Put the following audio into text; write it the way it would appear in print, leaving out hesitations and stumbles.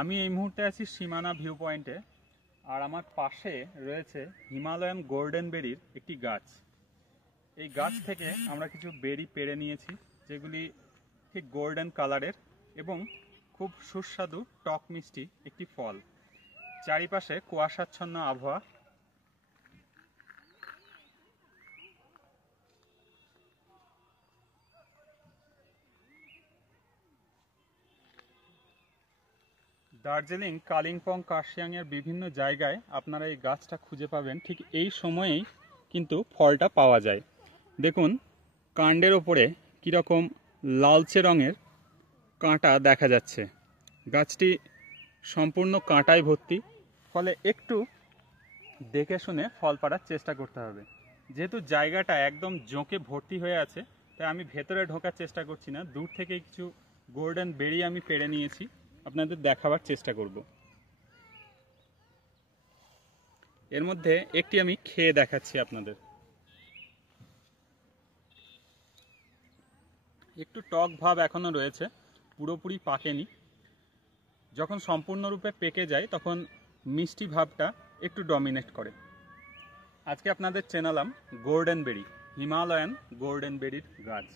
আমি এই মুহূর্তে আছি সীমানা ভিউ পয়েন্টে, আর আমার পাশে রয়েছে হিমালয়ান গোল্ডেন বেরির একটি গাছ। এই গাছ থেকে আমরা কিছু বেরি পেড়ে নিয়েছি, যেগুলি ঠিক গোল্ডেন কালারের এবং খুব সুস্বাদু টক মিষ্টি একটি ফল। চারিপাশে কুয়াশাচ্ছন্ন আবহাওয়া। দার্জিলিং, কালিম্পং, কার্শিয়াংয়ের বিভিন্ন জায়গায় আপনারা এই গাছটা খুঁজে পাবেন। ঠিক এই সময়েই কিন্তু ফলটা পাওয়া যায়। দেখুন কাণ্ডের ওপরে কীরকম লালচে রঙের কাঁটা দেখা যাচ্ছে। গাছটি সম্পূর্ণ কাঁটায় ভর্তি, ফলে একটু দেখে শুনে ফল পাড়ার চেষ্টা করতে হবে। যেহেতু জায়গাটা একদম জোঁকে ভর্তি হয়ে আছে, তাই আমি ভেতরে ঢোকার চেষ্টা করছি না। দূর থেকে কিছু গোল্ডেন বেরি আমি পেড়ে নিয়েছি, আপনাদের দেখাবার চেষ্টা করব। এর মধ্যে একটি আমি খেয়ে দেখাচ্ছি আপনাদের। একটু টক ভাব এখনো রয়েছে, পুরোপুরি পাকেনি। যখন সম্পূর্ণরূপে পেকে যায় তখন মিষ্টি ভাবটা একটু ডমিনেট করে। আজকে আপনাদের চেনালাম গোল্ডেন বেরি, হিমালয়ান গোল্ডেন বেরির গাছ।